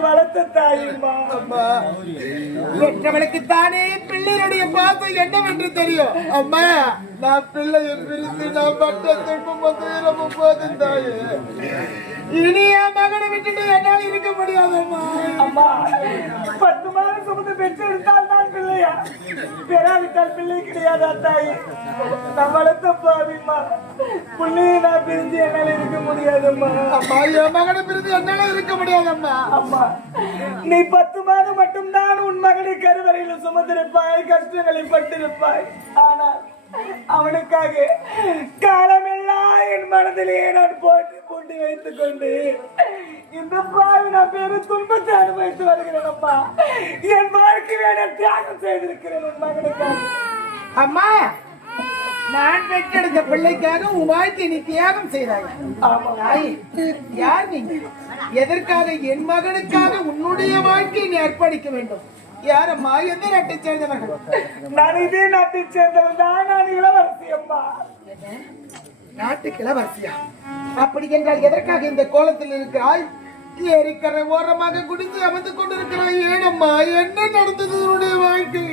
வளர்த்த தாயுமா அம்மா. பெற்றவளுக்கு தானே பிள்ளையுடைய பாசம் என்னவென்று தெரியும்? அம்மா. நான் பிள்ளையை பிரித்து நான் பட்ட துன்பம் துயரமும் போதும் தாயே. இனி என் மகனை விட்டுட்டு என்னால் இருக்க முடியாதம்மா. அம்மா பத்து மாதம் சுமந்து பெற்று தான் பிள்ளையா? பெறாவிட்டால் பிள்ளை கிடையாதா தாய் நான் வளர்த்த பாவிம்மா பிள்ளையை நான் பிரிஞ்சு என்னால இருக்க முடியாதும்மா. அம்மா என் மகனை பிரித்து என்னால இருக்க முடியாதம்மா. அம்மா நீ பத்து மாதம் மட்டும்தான் உன் மகனை கருவறையில் சுமந்திருப்பாய் கஷ்டங்களை பட்டிருப்பாய். ஆனால் அவனுக்காக காலமெல்லாம் என் மனதிலே நான் போட்டு பூட்டி வைத்துக் கொண்டு இந்த பாவி நான் பெரும் துன்பத்தை அனுபவித்து வருகிறேன் அம்மா என் வாழ்க்கையை நான் தியாகம் செய்திருக்கிறேன் உன் மகனுக்காக அம்மா நான் பெற்றெடுத்த பிள்ளைக்காக உன் வாழ்க்கை நீ தியாகம் செய்தாய். யார் நீங்க? எதற்காக என் மகனுக்காக உன்னுடைய வாழ்க்கையை நீ அர்ப்பணிக்க வேண்டும்? யாரம்மா? எந்த நாட்டை சேர்ந்தவர்கள்? நான் இதே நாட்டைச் சேர்ந்தவன் தான் நான் இளவரசி அம்மா. நாட்டு கிளவரசியா அப்படி என்றால் எதற்காக இந்த கோலத்தில் இருக்கிறாய்? ஏரிக்கரை ஓரமாக குடித்து அமர்ந்து கொண்டிருக்கிறாய். ஏனம்மா என்ன நடந்தது உன்னுடைய வாழ்க்கை?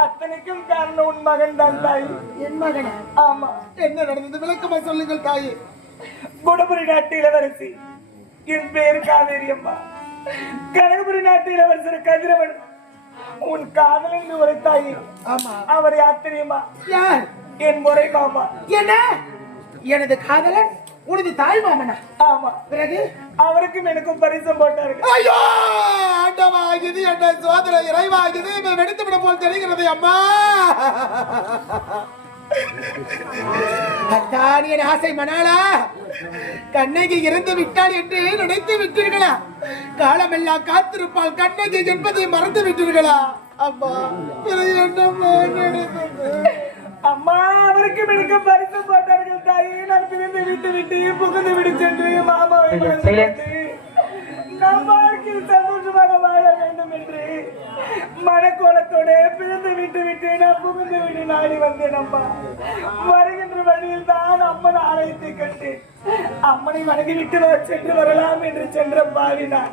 அத்தனைக்கும் காரணம் உன் மகன் தான் தாய். என் மகனா? ஆமா. என்ன நடந்தது? விளக்கமா சொல்லுங்கள் தாயே. குடபுரி நாட்டு இளவரசி. என் பேர் காவேரி அம்மா. கனகபுரி நாட்டு இளவரசர் கதிரவன். உன் காதலில் ஒரு தாய். ஆமா. அவர் யார் தெரியுமா யார்? என் முறை மாமா. என்ன? எனது காதலன் உனது தாய் மாமனா? ஆமா. பிறகு? அவருக்கும் எனக்கும் பரிசம் போட்டார்கள். ஐயோ! ஆண்டவா இது என்ன சோதனை இறைவா இது இவன் வெடித்து விட போல் தெரிகிறது அம்மா. அத்தான் என் ஆசை மணாளா? கண்ணகி இறந்து விட்டாள் என்று நினைத்து விட்டீர்களா? காலமெல்லாம் காத்திருப்பாள் கண்ணகி என்பதை மறந்து விட்டீர்களா? அம்மா அம்மா அவருக்கும் எனக்கும் பரிசம் போட்டார்கள் தாயே. நான் பிரிந்து விட்டு விட்டு புகுந்து விடு சென்று மாமாவை மணந்து கொண்டு நம் வாழ்க்கையில் சந்தோஷமாக வாழ வேண்டும் என்று மனக்கோலத்தோட பிறந்து விட்டு விட்டு நான் புகுந்து விட்டு நாடி வந்தேன் அம்மா. வருகின்ற வழியில் தான் அம்மன் ஆலயத்தை கண்டு அம்மனை வணங்கி விட்டு வர சென்று வரலாம் என்று சென்ற பாவி நான்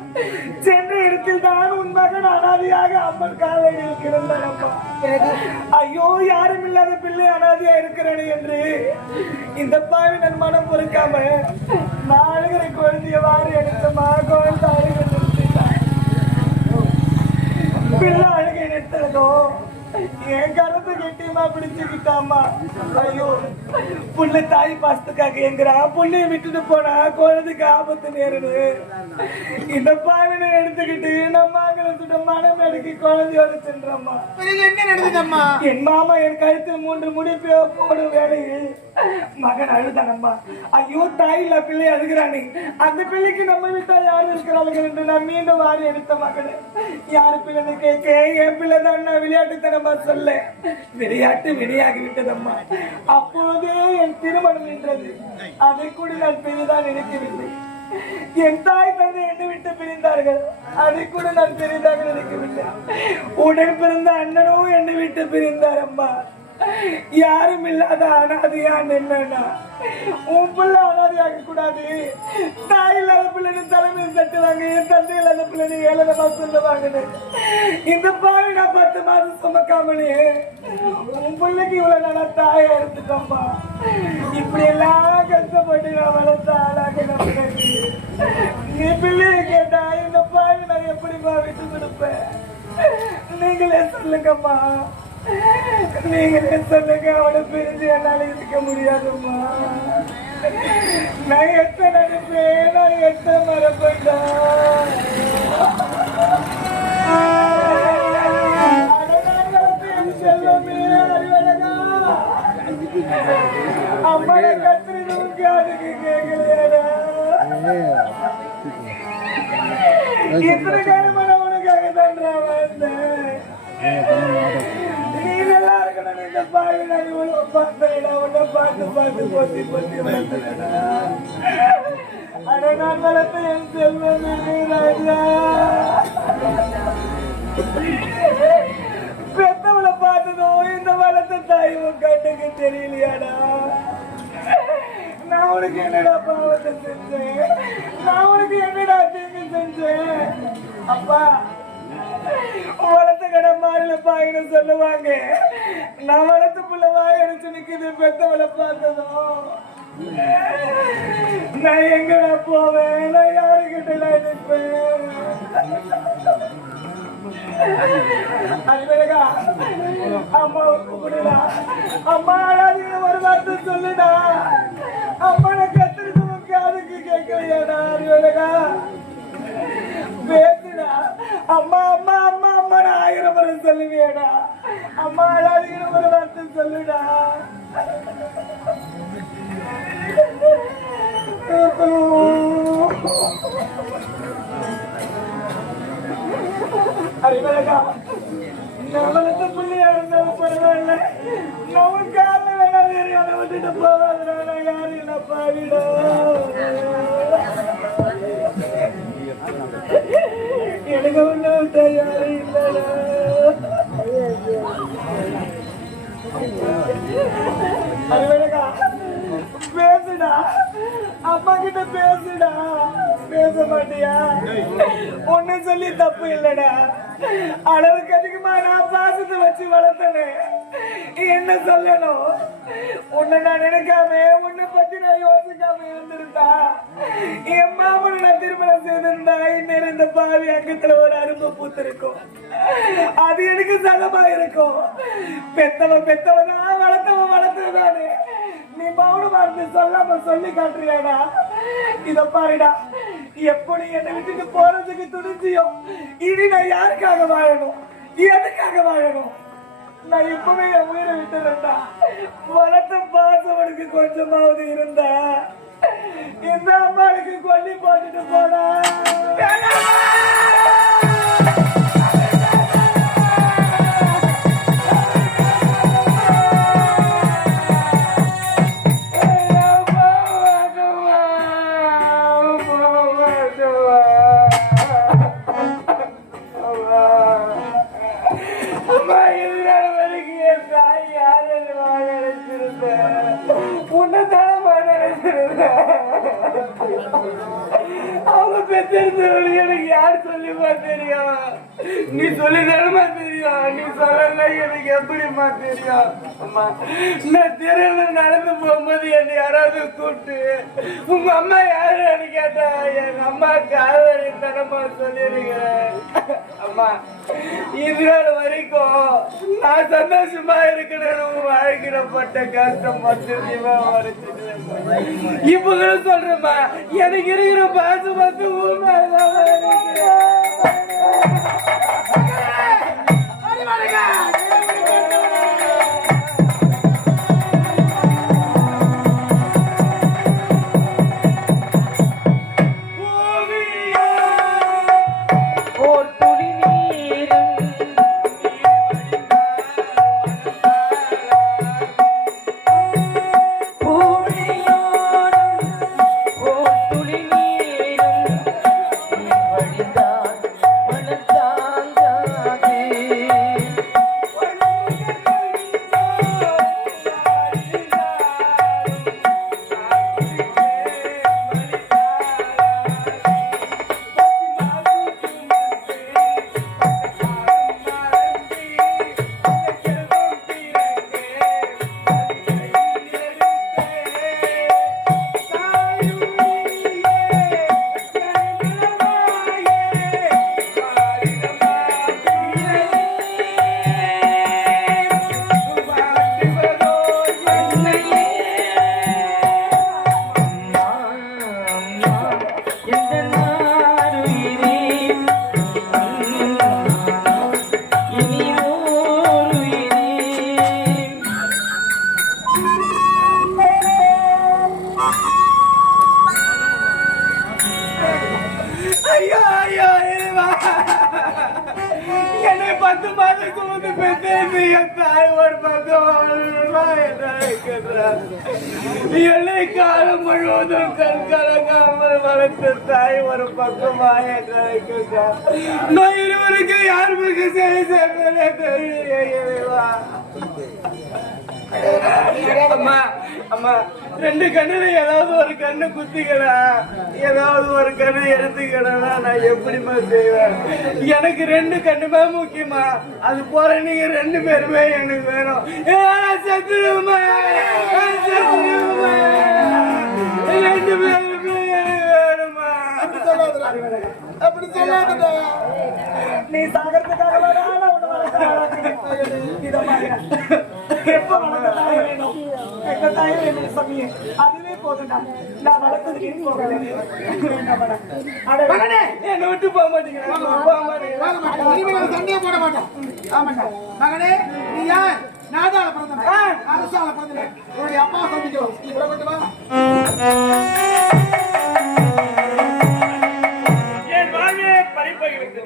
சென்ற இடத்தில் தான் உன் மகன் அனாதியாக அம்மன் காலையில் கிடந்தான் அம்மா. ஐயோ யாரும் இல்லாத பிள்ளை அனாதையா இருக்கிறேன் என்று இந்த பாவி நன் மனம் பொறுக்காம நான் அழுகிற குழந்தைய வாரி எடுத்தமா குழந்தை பிள்ளை அழுகை நிறுத்ததோ என் கருத்து கெட்டியமா பிடிச்சுக்கிட்டாமா ஐயோ புள்ள தாய் பாசத்துக்காக எங்கிறா புள்ளைய விட்டுட்டு போனா குழந்தைக்கு ஆபத்து நேருது. இந்த பாவினை எடுத்துக்கிட்டு நம்ம அங்கே மனம் எடுக்கி குழந்தையோட சென்றம்மா. என்ன நடந்ததம்மா என் மாமா என் கழுத்தில் மூன்று முடிப்போ போடும் வேலையில் மகன் அழுதானம்மா. ஐயோ தாய் இல்ல பிள்ளை அழுகிறானே. அந்த பிள்ளைக்கு நம்ம வீட்டா யாரு இருக்கிறார்கள் என்று நான் மீண்டும் வாரி எடுத்த மகனே. யாரு பிள்ளைன்னு கேட்க என் பிள்ளை தான் நான் விளையாட்டுத்தனமா சொல்ல. விளையாட்டு வினையாகி விட்டதம்மா. அப்பொழுதே என் திருமணம் நின்றது. அதை கூட நான் பெரிதான் நினைக்கவில்லை. என் தாய் தந்தை என்னை விட்டு பிரிந்தார்கள். அதை கூட நான் பெரிதாக நினைக்கவில்லை. உடன் பிறந்த அண்ணனும் என்னை விட்டு பிரிந்தார் அம்மா. யாரும் இல்லாத அனாதையா நின்னா உன் பிள்ளை அனாதையாக கூடாது தாய் இல்லாத பிள்ளைன்னு தலைமையில் தட்டுவாங்க என் தந்தை இல்லாத பிள்ளைன்னு ஏழரமா சொல்லுவாங்கன்னு இந்த பாவி நான் பத்து மாதம் சுமக்காமலே உன் பிள்ளைக்கு இவ்வளவு நாளா தாயா இருந்துட்டோம்ப்பா இப்படி எல்லாம் கஷ்டப்பட்டு நான் வளர்த்த ஆளாக நான் நீ பிள்ளைய கேட்டா இந்த பாவி நான் எப்படிப்பா விட்டு கொடுப்பேன்? நீங்களே சொல்லுங்கம்மா. நீங்க சொல்லுங்க அவனை பிரிஞ்சு என்னால இருக்க முடியாதும்மா. நான் எத்த நினைப்பேன் நான் எத்த மரப்பட்டா இவ்வளவு உன்னை பார்த்து பார்த்து பொத்தி பொத்தி வளர்த்தேன்டா. நான் வளர்த்த என் செல்வம் ராஜா. பெத்தவளை பார்த்ததும் இந்த வளர்த்த தாயும் உன் கண்ணுக்கு தெரியலையாடா நான் உனக்கு என்னடா பாவத்தை செஞ்சேன் நான் உனக்கு என்னடா தீங்கு செஞ்சேன் அப்பா வளர்த்த கடை மாறில பாயின்னு சொல்லுவாங்க. நான் வளர்த்து புள்ள வாய் அடிச்சு நிக்குது பெத்தவளை பார்த்ததும். நான் எங்கடா போவேன்? நான் யாருக்கிட்ட நிற்பேன் அறிவழகா, அம்மா கூடடா அம்மா அழாதீங்க ஒரு வார்த்தை சொல்லுடா. அம்மா நான் கத்துறது உன் காதுக்கு கேட்கலையாடா அறிவழகா அம்மா அம்மா அம்மா அம்மா நான் ஆயிரம் முறை சொல்லுவேடா. அம்மா அழாதீங்கன்னு ஒரு வார்த்தை சொல்லுடா. அறிவழகா நான் பிள்ளையா இருந்தாலும் பரவாயில்ல. வேணா வேற யாரை விட்டுட்டு எனக்கு ஒன்றும் தயாரி இல்லடா. பேசுடா. அம்மா கிட்ட பேசுடா. பேச மாட்டியா? ஒண்ணு சொல்லி தப்பு இல்லடா. அளவுக்கு அதிகமா நான் பாசத்தை வச்சு வளர்த்தனே. என்ன சொல்லணும்? உன்னை நான் நினைக்காம உன்னை பத்தி நான் யோசிக்காம இருந்திருந்தா என் மாமனை நான் திருமணம் செய்திருந்தா இன்னும் இந்த பாவி அங்கத்துல ஒரு அரும்பு பூத்திருக்கும். அது எனக்கு சலமா இருக்கும். பெத்தவன் பெத்தவனா வளர்த்தவன் வளர்த்தவனானே நீ மௌனமா இருந்து சொல்லாம சொல்லி காட்டுறியாடா? இத பாருடா எப்படி என்னை விட்டுட்டு போறதுக்கு துணிச்சியோ இனி நான் யாருக்காக வாழணும்? எதுக்காக வாழணும்? நான் இப்பவே என் உயிரை விட்டுறேன்டா. வளர்த்த பாசவனுக்கு கொஞ்சமாவது இருந்தா. இந்த அம்மாளுக்கு கொல்லி போட்டுட்டு போனா அம்மா காதலி தனமா சொல்லிருக்கிறேன். அம்மா இது வரைக்கும் நான் சந்தோஷமா இருக்கிறேன் உன் வாழ்க்கையில பட்ட கஷ்டம் மொத்தத்தையுமா சொல்றேம்மா எனக்கு இருக்கிற பாசு பார்த்து ஓர் பெத்தது என் தாய் ஒரு பத்து வாழ்வா என்னை காலம் முழுவதும் கண் கலங்காமல் வளர்த்த தாய் ஒரு பக்கமாக கிடைக்கிறார் நான் இருவருக்கு யாருக்கு செய்ய சேர்ந்தனே தெரியலையா அம்மா அம்மா ரெண்டு கண்ணுல ஏதாவது ஒரு கண்ணு குத்திக்கடா. ஏதாவது ஒரு கண்ணு எடுத்துக்கடா நான் எப்படிம்மா செய்வேன்? எனக்கு ரெண்டு கண்ணுமே முக்கியமா அது போற நீங்க ரெண்டு பேருமே எனக்கு வேணும். செத்துருமா செத்துருமா ரெண்டு பேருமே வேணுமா அப்படி சொல்லாதடா. நீ சாகிறதுக்காக வேணா உன்னை. இதை பாருங்க. எப்ப வேணும்? அதுவே போதும்டா. நான் வளர்த்ததுக்கு இனி போக வேண்டாம். அட, என்னை விட்டு போக மாட்டேங்கிறேன். சண்டையே போட மாட்டேன். ஆமாண்டா. மகனே, நீ யார்? பிறந்தவன். பிறந்தவன். உன்னுடைய சந்திக்கிறோம்.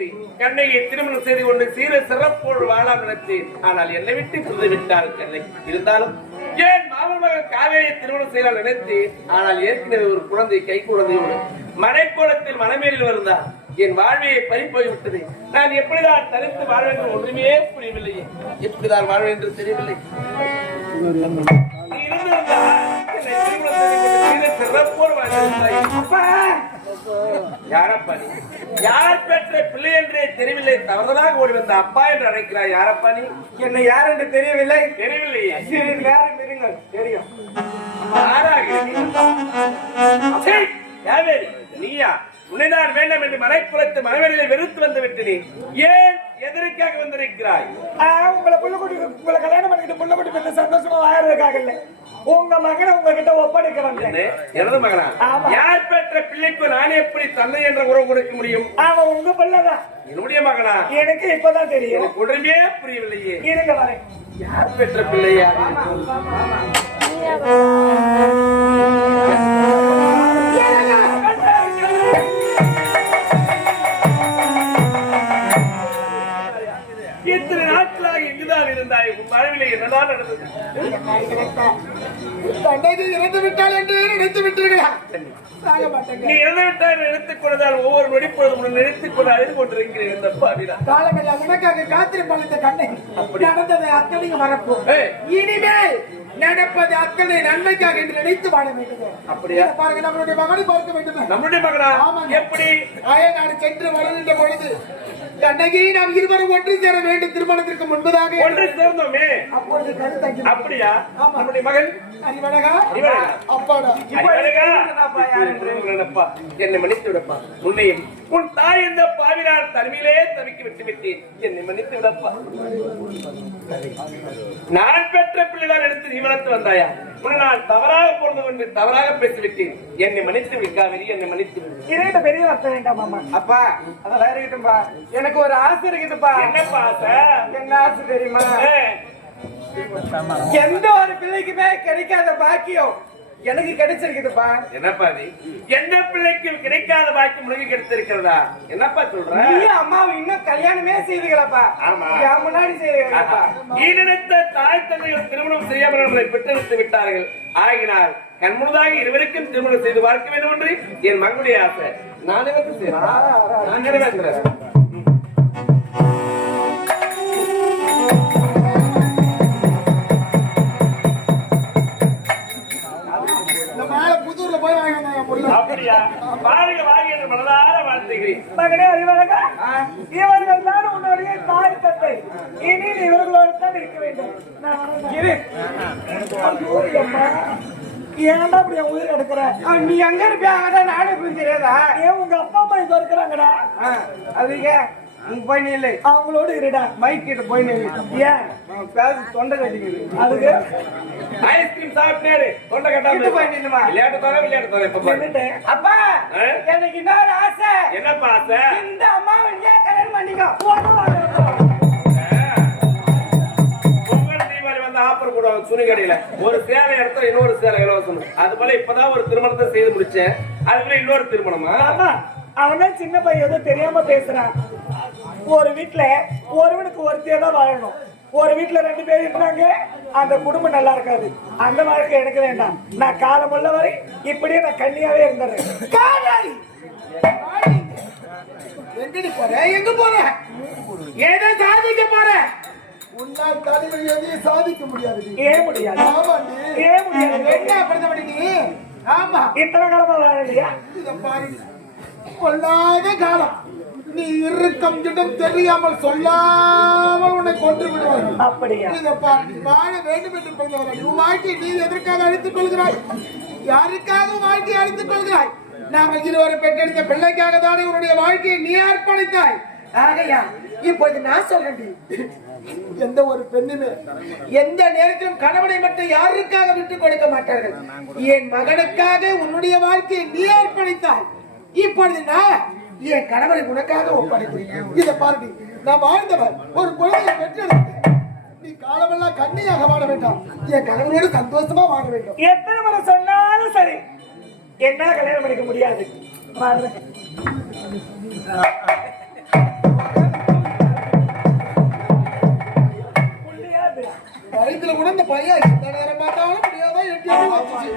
நீ கண்ணையை திருமணம் செய்து கொண்டு சீர சிறப்போடு வாழாம் நினைத்தேன் ஆனால் என்னை விட்டு பிரிந்து விட்டாள் கண்ணை இருந்தாலும் ஏன் மாமன் மகன் காவேரியை திருமணம் செய்யலாம் நினைத்தேன் ஆனால் ஏற்கனவே ஒரு குழந்தை கை குழந்தையோடு மனைக்கோலத்தில் மனமேலில் வருந்தார் என் வாழ்வையை பறிப்போய் விட்டது நான் எப்படிதான் தனித்து வாழ வேண்டும் ஒன்றுமே புரியவில்லையே எப்படிதான் வாழ்வேன் என்று தெரியவில்லை. யாரப்பா நீ? யார் பெற்ற பிள்ளை என்றே தெரியவில்லை. தவறுதலாக ஓடி வந்த அப்பா என்று அழைக்கிறாய் யாரப்பா நீ? என்னை யார் என்று தெரியவில்லை. தெரியவில்லையே. தெரியும் நீயா உன்னைதான் வேண்டும் என்று மனைப்புறத்து மனவெளியை வெறுத்து வந்து விட்டு நீ ஏன் எதற்காக வந்திருக்கிறாய்? உங்களை புள்ளக்குட்டி உங்களை கல்யாணம் பண்ணிக்கிட்டு புள்ளக்குட்டி பெற்ற சந்தோஷமா வாழறதுக்காக இல்ல. உங்க மகனை உங்ககிட்ட ஒப்படைக்க வந்தேன்? எனது மகனா. யார் பெற்ற பிள்ளைக்கு நான் எப்படி தந்தை என்ற உறவு கொடுக்க முடியும்? அவன் உங்க பிள்ளைதான் என்னுடைய மகனா? எனக்கு இப்பதான் தெரியும். ஒன்றுமே புரியவில்லையே. இருங்க வரேன். யார் பெற்ற பிள்ளையா? இத்தனை நாட்களாக இங்குதான் இருந்தாய்? உன் வாழ்விலே என்னதான் நடந்தது? தந்தைக்கு இறந்து விட்டாள் என்று நினைத்து விட்டீர்களா? நீ இறந்து விட்டாய் நினைத்துக் கொண்டதால் ஒவ்வொரு நொடிப்பொழுதும் உன்னை நினைத்துக் கொண்டு அழுது கொண்டிருக்கிறேன் இந்த பாவிடா. உனக்காக காத்திருப்பாள் இந்த கண்ணை. நடந்ததை அத்தனையும் மறப்போம். இனிமேல் நடப்பது அத்தனை நன்மைக்காக என்று நினைத்து வாழ வேண்டும் அப்படியா? பாருங்க நம்மளுடைய மகனை பார்க்க வேண்டும். நம்முடைய மகனா. எப்படி? அயல்நாடு சென்று வளர்கின்ற பொழுது கண்ணகி நாம் இருவரும் ஒன்று சேர வேண்டும். திருமணத்திற்கு முன்பதாக ஒன்று சேர்ந்தோமே. அப்பொழுது கருத்தாக்கி அப்படியா. நம்முடைய மகன் அறிவழகா. அப்பாடா. என்னை மன்னித்து விடப்பா. உன்னையும் உன் தாய் என்ற பாவினால் தனிமையிலே தவிக்க விட்டு விட்டேன். என்னை மன்னித்து விடப்பா. நான் பெற்ற பிள்ளைதான் எடுத்து நீ வளர்த்து வந்தாயா? நான் தவறாக பொருந்து கொண்டு தவறாக பேசிவிட்டேன். என்னை மன்னித்து விடுக்காவிரி என்னை மன்னித்து இருகிட்ட பெரிய வருத்தம் வேண்டாம் மாமா அப்பா அதெல்லாம் இருக்கட்டும்பா எனக்கு ஒரு ஆசை இருக்குதுப்பா. என்னப்பா ஆசை? என்ன ஆசை தெரியுமா? எந்த ஒரு பிள்ளைக்குமே கிடைக்காத பாக்கியம். எனக்கு கிடைச்சிருக்குதுப்பா. என்னப்பா நீ எந்த பிள்ளைக்கும் கிடைக்காத பாக்கி முழுகி கிடைத்திருக்கிறதா? என்னப்பா சொல்ற? நீ அம்மாவை இன்னும் கல்யாணமே செய்துகளப்பா ஆமா. என் முன்னாடி செய்துகளப்பா நீ நினைத்த தாய் தந்தைகள் திருமணம் செய்யாமல் நம்மளை பெற்றெடுத்து விட்டார்கள். ஆகினால் கண்முழுதாக இருவருக்கும் திருமணம் செய்து பார்க்க வேண்டும் என்று என் மகனுடைய ஆசை. நானே வந்து செய்றேன். நான் நிறைவேற்றுறேன். அப்படியா? பாருங்க வாங்க என்று மனதார வாழ்த்துகிறேன். மகனே அறிவழகா இவர்கள் தான் உன்னுடைய தாய் தந்தை. இனி நீ இவர்களோடு தான் இருக்க வேண்டும். நான் வரேன். இரு. ஐயோ, அம்மா. ஏன்டா இப்படி என் உயிர் எடுக்கிற? நீ எங்க இருப்பியாங்கடா நானே புரிஞ்சிடாதா ஏன் உங்க அப்பா அம்மா இங்க இருக்கிறாங்கடா. அதுங்க. நீ போய் நில்லு. அவங்களோட இருடா. மைக் கிட்ட போய் நில்லு. ஏன்? பேச தொண்டை கட்டிக்குது. அதுக்கு ஐஸ்கிரீம் சாப்பிட்டாரு தொண்டை கிட்ட கட்டாம போய் நில்லுமா. விளையாட்டு தர விளையாட்டு தர இப்ப பாரு. நின்னுட்டு, அப்பா? எனக்கு இன்னொரு ஆசை. என்னப்பா ஆசை? இந்த அம்மாவை நீ கல்யாணம் பண்ணிக்கோ. ஆஃபர் போடுவாங்க துணி கடையில ஒரு சேலை எடுத்தா இன்னொரு சேலை இலவசம் அது போல இப்பதான் ஒரு திருமணத்தை செய்து முடிச்சேன். அதுக்குள்ள இன்னொரு திருமணமா? அவன் சின்ன பையன் ஏதோ தெரியாம பேசுறான். ஒரு வீட்டுல ஒருவனுக்கு ஒருத்தியா தான் வாழணும். ஒரு வீட்டுல ரெண்டு பேர் இருந்தாங்க அந்த குடும்பம் நல்லா இருக்காது. அந்த வாழ்க்கை எனக்கு வேண்டாம். நான் காலம் உள்ள வரை இப்படியே நான் கண்ணியாவே இருந்துறேன் காலாடி எங்கடி போற? எங்க போற? ஏதோ சாதிக்க போற? உன்னால் தலைவர் எதையும் சாதிக்க முடியாது ஏன் முடியாது. ஆமாண்டி. ஏன் முடியாது. என்ன அப்படிதான் நீ? ஆமா. இத்தனை காலமா வாழலையா? இத பாரு. கொல்லாத காலம். நீ இருக்கும் இடம் தெரியாமல் சொல்லாமல் உன்னை கொன்று விடுவார்கள் அப்படியா? வாழ வேண்டும் என்று பிறந்தவர்கள் உன் வாழ்க்கையை நீ எதற்காக அழித்துக் கொள்கிறாய்? யாருக்காக வாழ்க்கையை அழித்துக் கொள்கிறாய்? நாங்கள் இருவரை பெற்றெடுத்த பிள்ளைக்காக தானே உன்னுடைய வாழ்க்கையை நீ அர்ப்பணித்தாய். ஆகையா இப்பொழுது நான் சொல்றேன். எந்த ஒரு பெண்ணுமே எந்த நேரத்திலும் கணவனை மட்டும் யாருக்காக விட்டுக் கொடுக்க மாட்டார்கள். என் மகனுக்காக உன்னுடைய வாழ்க்கையை நீ அர்ப்பணித்தாய். இப்பொழுது நான் என் கணவனை உனக்காக ஒப்படைக்கிறீங்க இதை பாருடி நான் வாழ்ந்தவர் ஒரு குழந்தையை பெற்றெடுத்தேன் நீ காலமெல்லாம் கண்ணியாக வாழ வேண்டாம். என் கணவனோடு சந்தோஷமா வாழ வேண்டும். எத்தனை முறை சொன்னாலும் சரி. என்ன கல்யாணம் பண்ணிக்க முடியாது? பாருங்க. முடியாது வயிற்றுல கூட இந்த பையன் எந்த நேரம் பார்த்தாலும் முடியாதா? எட்டியாவது வந்துச்சு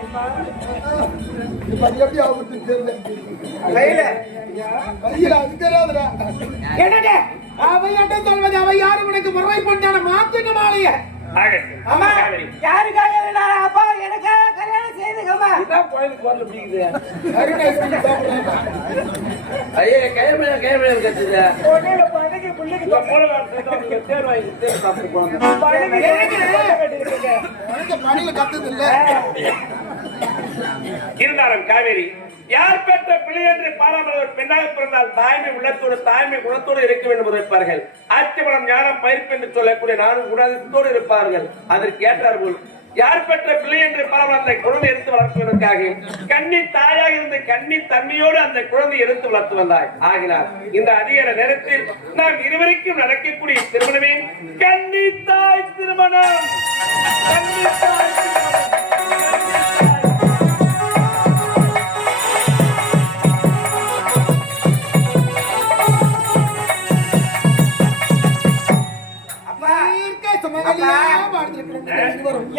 இப்ப அது எப்படி ஆகுது தெரியல. கையில. கையில அது தெரியாதுடா. என்னடே என்ன சொல்வது அவன் யாரும் உனக்கு முறை பண்ணான மாத்துக்க மாலைய காவேரி. யாருக்காக வேணாம் அப்பா எனக்காக கல்யாணம் செய்துக்கம்மா. இதான் கோயிலுக்கு வரல பிடிக்குது. ஐயே கையமையா கையமையா கத்துது பிள்ளைக்கு தேர் வாங்கி தேர் சாப்பிட்டு போனாங்க. பணியில இல்ல? இருந்தாலும் காவேரி யார் பெற்ற பிள்ளை என்று பாராமல் ஒரு பெண்ணாக பிறந்தால் தாய்மை உள்ளத்தோடு தாய்மை குணத்தோடு இருக்க வேண்டும் என்று இருப்பார்கள் ஆட்சிமலம் ஞானம் பயிர்ப்பு என்று சொல்லக்கூடிய நானும் குணத்தோடு இருப்பார்கள். அதற்கு ஏற்றார்கள் யார் பெற்ற பிள்ளை என்று பாராமல் அந்த குழந்தை எடுத்து வளர்ப்பதற்காக கண்ணி தாயாக இருந்து கண்ணி தன்மையோடு அந்த குழந்தை எடுத்து வளர்த்து வந்தாய். ஆகினார் இந்த அதிகார நேரத்தில் நாம் இருவருக்கும் நடக்கக்கூடிய திருமணமே கண்ணி தாய் திருமணம். கண்ணி தாய் திருமணம்.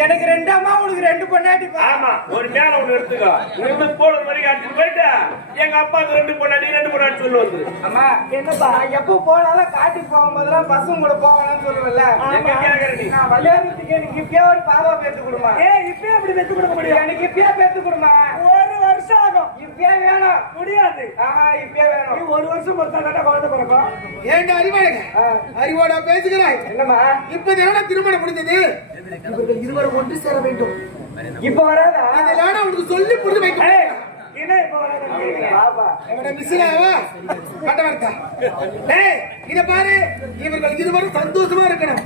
எனக்கு ரெண்டு அம்மா உனக்கு ரெண்டு பொண்டாட்டி. ஆமா ஒரு மேல ஒண்ணு எடுத்துக்கோ. இருந்து போன வரைக்கும் அடிச்சு போயிட்டா எங்க அப்பாவுக்கு ரெண்டு பொண்டாட்டி ரெண்டு பொண்டாட்டி சொல்லு வந்து. அம்மா என்னப்பா எப்போ போனாலும் காட்டுக்கு போகும்போதெல்லாம் பசங்க கூட போகலாம்னு சொல்லுவல நான் விளையாடுறதுக்கு எனக்கு இப்பயே ஒரு பாவா பேத்து கொடுமா. ஏ இப்பயே அப்படி பேத்து கொடுக்க முடியும்? எனக்கு இப்பயே பேத்து கொடுமா. வருஷம் ஆகும் இப்பயே வேணும். முடியாது. இப்பயே வேணும். நீ ஒரு வருஷம் பொறுத்தா கட்ட குழந்தை பிறக்கும். ஏண்டா அறிவாளங்க? அறிவோட பேசுகிறாய் என்னம்மா? இப்ப தானே திருமணம் முடிந்தது இவர்கள் இருவரும் ஒன்று சேர வேண்டும். இப்ப வராதா? இதெல்லாம் உனக்கு சொல்லி புரிய வைக்க ஏய், என்ன இப்ப வராதா இத பாரு. இவர்கள் இருவரும் சந்தோஷமா இருக்கணும்.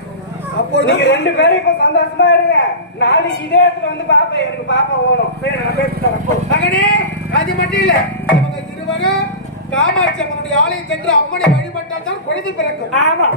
அப்பொழுது நீங்க ரெண்டு பேரும் இப்ப சந்தோஷமா இருங்க. நாளைக்கு இதே இடத்துல வந்து பாப்பா எனக்கு பாப்பா ஓணும் சரி நான் பேசி தரேன் போ. மகனே அது மட்டும் இல்ல இவங்க இருவரும் காமாட்சி அம்மனுடைய ஆலயம் சென்று அம்மனை வழிபட்டால் தான் குழந்தை பிறக்கும். ஆமா.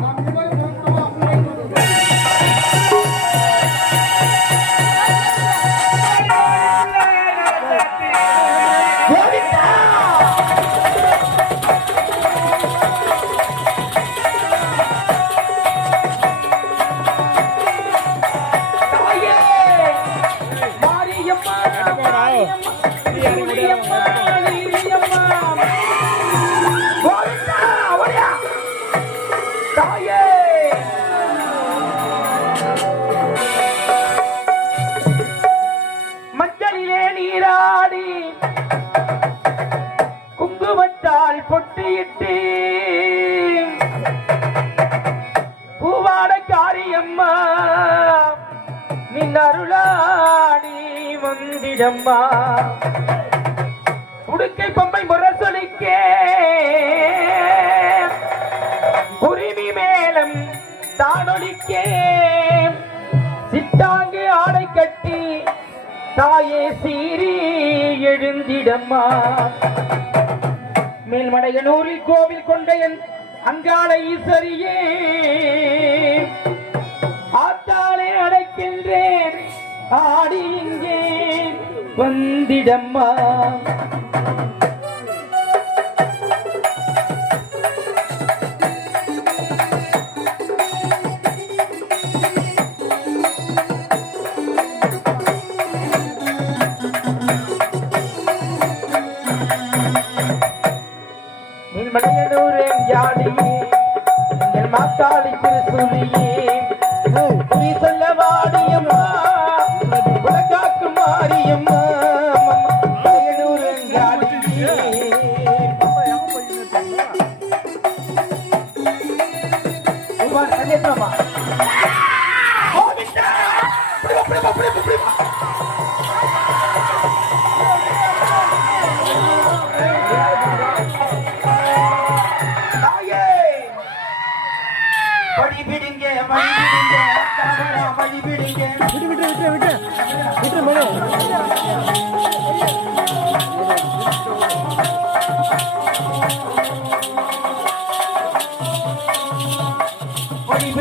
வந்திடம்மா உடுக்கை பம்பை முரசொலிக்க. உரிமை மேலம் தானொலிக்கே. சித்தாங்கு ஆடை கட்டி தாயே சீரி எழுந்திடம்மா. மேல்மடையனூரில் கோவில் கொண்ட என் அங்காள ஈஸ்வரியே ஆத்தாளே அடைக்கின்றேன். ஆடி இங்கே வந்திடம்மா. மணியனூர் என் ஜாடி என் மாத்தாளி திருசுலியே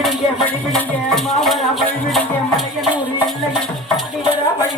வழி விடுங்க வழி விடுங்க மாவரா வழி மலையனூர் இல்லை அடிவரா வழி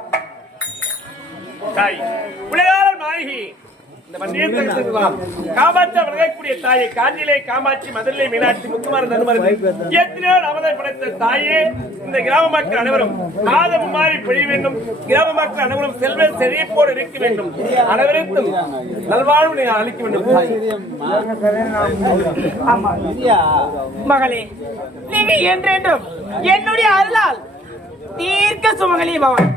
காமாட்சி விளங்கக்கூடிய தாயை காஞ்சிலே காமாட்சி மதுரை மீனாட்சி முத்துமாரன் நண்பர்கள் எத்தனையோ அவதை படைத்த தாயே இந்த கிராம மக்கள் அனைவரும் மாதம் மாறி பொழிய வேண்டும். கிராம மக்கள் அனைவரும் செல்வ செழிப்போடு இருக்க வேண்டும். அனைவருக்கும் நல்வாழ்வு நீ அளிக்க வேண்டும். மகளே நீங்க என்றென்றும் என்னுடைய அருளால் தீர்க்க சுமங்கலி பவன்.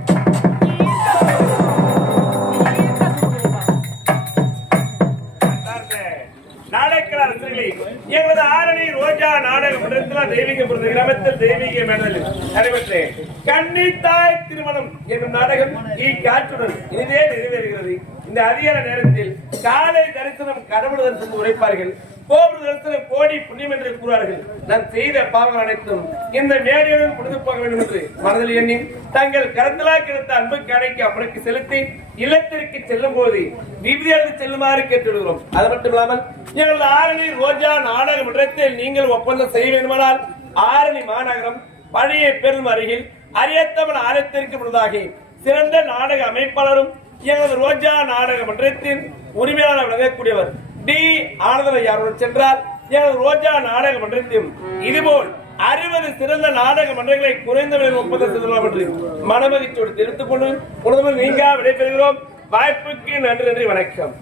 நாடக அரசுகளே எங்களது ஆரணி ரோஜா நாடக மன்றத்தில் தெய்வீகம் கிராமத்தில் தெய்வீக மேடலில் நடைபெற்ற கன்னித்தாய் திருமணம் என்னும் நாடகம் இக்காற்றுடன் இதே நிறைவேறுகிறது. இந்த அதிகார நேரத்தில் காலை தரிசனம் கடவுள் தரிசனம் உரைப்பார்கள். கோபுரத்தில் கோடி புண்ணியம் என்று கூறுவார்கள் நான் செய்த பாவங்கள் அனைத்தும் இந்த மேடையுடன் புனிது போக வேண்டும் என்று மனதில் எண்ணி தங்கள் கரந்தலா கிடைத்த அன்பு கடைக்கு அவனுக்கு செலுத்தி இல்லத்திற்கு செல்லும் போது விபதியாக செல்லுமாறு கேட்டுவிடுகிறோம். அது மட்டும் இல்லாமல் எங்கள் ஆரணி ரோஜா நாடக மன்றத்தில் நீங்கள் ஒப்பந்தம் செய்ய வேண்டுமானால் ஆரணி மாநகரம் பழைய பெரும் அருகில் அரியத்தவன் ஆலயத்திற்கு முன்னதாக சிறந்த நாடக அமைப்பாளரும் எங்களது ரோஜா நாடக மன்றத்தின் உரிமையாளர் விளங்கக்கூடியவர் டி ஆனந்தன் சென்றால்? எங்களது ரோஜா நாடக மன்றத்தையும் இதுபோல் அறுபது சிறந்த நாடக மன்றங்களை குறைந்த விலையில் ஒப்பந்தம் செய்துள்ளோம் என்று மனமகிழ்ச்சியோடு தெரிவித்துக் கொண்டு உணவு நீங்க விடைபெறுகிறோம். வாய்ப்புக்கு நன்றி நன்றி வணக்கம்.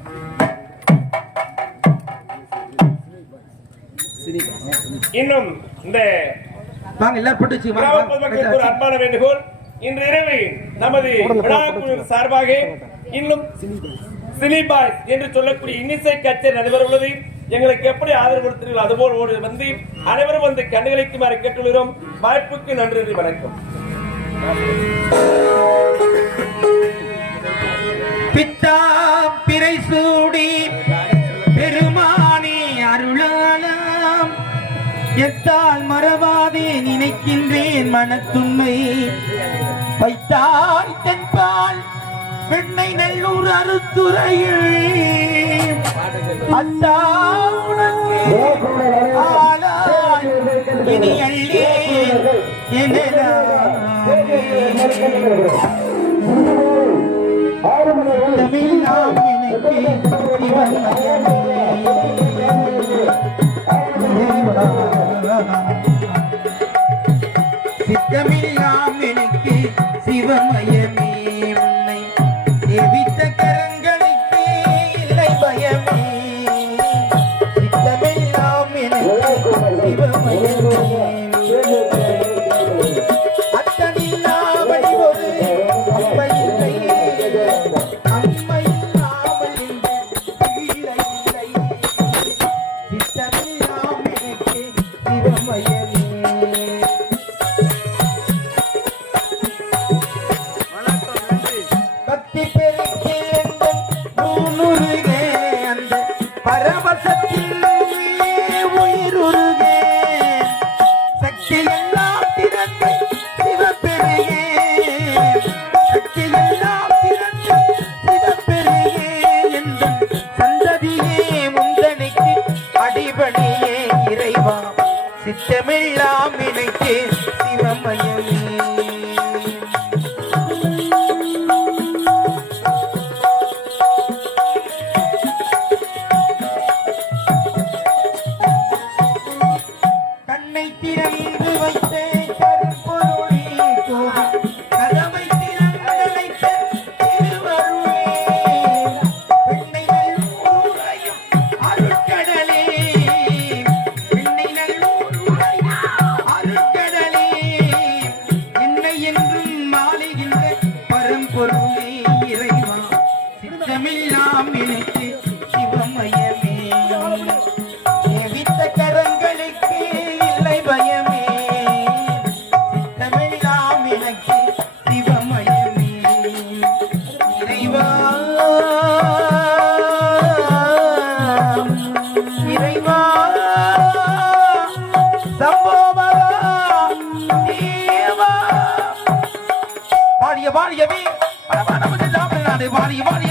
இன்னும் இந்த ஒரு அன்பான வேண்டுகோள். இன்று இரவு நமது விழாக்குழு சார்பாக இன்னும் சினிபாய் என்று சொல்லக்கூடிய இன்னிசை கச்சேரி நடைபெற உள்ளது. எங்களுக்கு எப்படி ஆதரவு கொடுத்தீர்கள்? அதுபோல் ஒரு வந்து அனைவரும் வந்து கண்டுகளிக்குமாறு கேட்டுள்ளோம். வாய்ப்புக்கு நன்றி வணக்கம். பித்தா பிறை சூடி பெருமானி அருளாலாம் எத்தால் மறவாதே நினைக்கின்றேன் மனத்துண்மை. வைத்தாய் தென்பால் பெண்ணை நெல்லூர் அறுத்துறையில். அத்தா இனி அள்ளி தமிழ்நாம் எனக்கு சித்தமில்லாம் body, body.